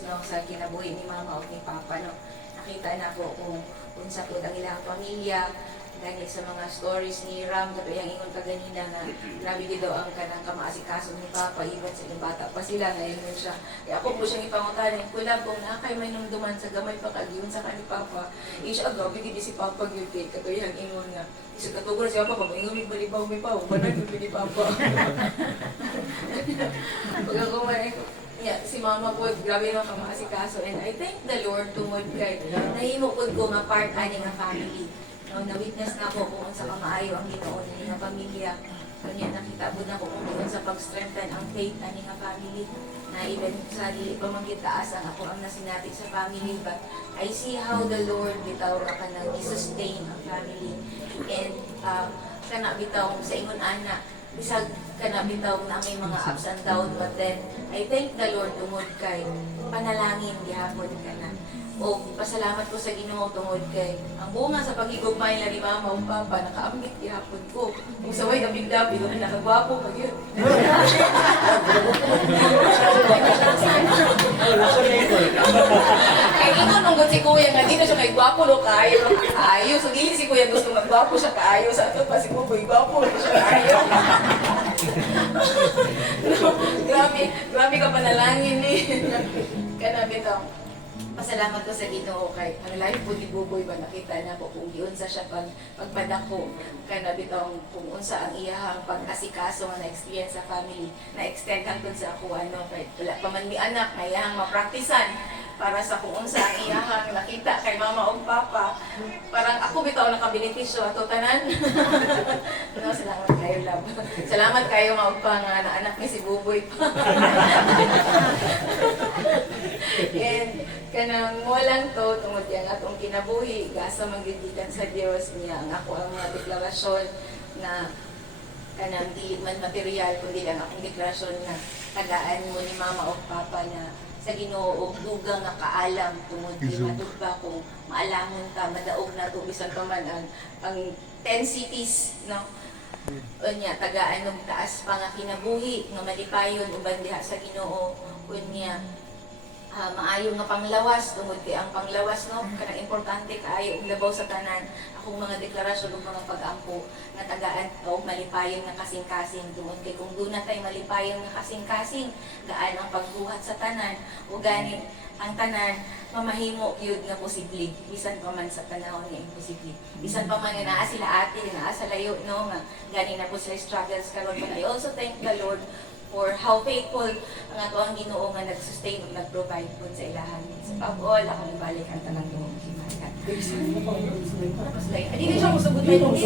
Diyos, no, sa kinabuhi ni Mama o ni Papa, no. Nakita na ko kung unsa po ang ilang pamilya, gani sa mga stories ni Ram, kato yung ingon ka ganina na grabe gid daw ang kanang kamaasikaso ni Papa, even sa ilang bata pa sila, ngayon siya. Kaya ako po siyang ipangutanay, kulab kung nakay may numduman sa gamay pa kagiyon sa kanil Papa, siya grabe gid si Papa gyud kay kato yung ingon nga. Isa katugol siya pa, ingon balibaw mi pa, wala gyud ni Papa. Pag ako may si Mama po, grabe lang kamaasikaso, and I thank the Lord tungod kay nahimo pod ko nga part ani nga family. No, na-witness na ko kung sa kamaayo ang Ginoo ni nga pamilya. Kanya nakita po na ko kung sa pag-strengthen ang faith ani nga family. Na even sa dili pa man taas ang ako ang nasinati sa family, but I see how the Lord bitaw ra kanang i-sustain ang family. And kana bitaw sa ingon ana, bisag kana bitaw na may mga ups and downs, but then I thank the Lord tungod kay panalangin gihapon kana. O pasalamat ko sa Ginoo tungod kay ang bunga sa pagigugmay ni Mama o Papa nakaambit gihapon ko. Kung saway ang bigdabi wala nakagwapo pag yun. Kaya ingon nung si Kuya nga dito siya kay gwapo no kayo. So dili si Kuya gusto magwapo siya kaayo, sa ato pa si Kuya gwapo siya kaayo. Grabe ka panalangin ni. Kana bitaw. Pasalamat ko sa Ginoo kay ang life po ni Buboy ba nakita na po kung giunsa siya pagpadako kana bitong kung unsa ang iyahang pag-asikaso nga na-experience sa family na-extend hangtod sa ako kay wala pa man mi anak na iyahang mapraktisan para sa kung unsa ang iyahang nakita kay Mama o Papa, parang ako bitaw nakabenepisyo ato tanan. No, salamat kayo, love. Salamat kayo mga pa nga na anak ni si Buboy pa. And kanang mo lang to tungod yang atong kinabuhi gasa magdidikan sa Dios niya ang ako ang mga deklarasyon na kanang dili man material kundi lang akong deklarasyon na tagaan mo ni Mama o Papa na sa Ginoo og dugang nga kaalam tungod kay matugba kung maalamon ka madaog na to bisan pa man ang 10 cities, no. Unya tagaan og taas pa nga kinabuhi nga malipayon uban diha sa Ginoo unya. Maayo nga panglawas tungod kay ang panglawas no kanang importante kaayo og labaw sa tanan akong mga deklarasyon ug mga pag-ampo nga tagaan og malipayon nga kasing-kasing tungod kay kung duna tay malipayon nga kasing-kasing gaan ang pagbuhat sa tanan ug gani ang tanan mamahimo gyud nga posible bisan pa man sa panahon nga imposible bisan pa man nga naa sila ate naa sa layo no nga gani na po sila struggles karon but I also thank the Lord for how faithful ang ato ang Ginoo nga nag-sustain ug nag-provide po sa ilahan. Sa pag-all, akong ibalik ang tanang Ginoo. Tapos like, hindi siya musabot na yung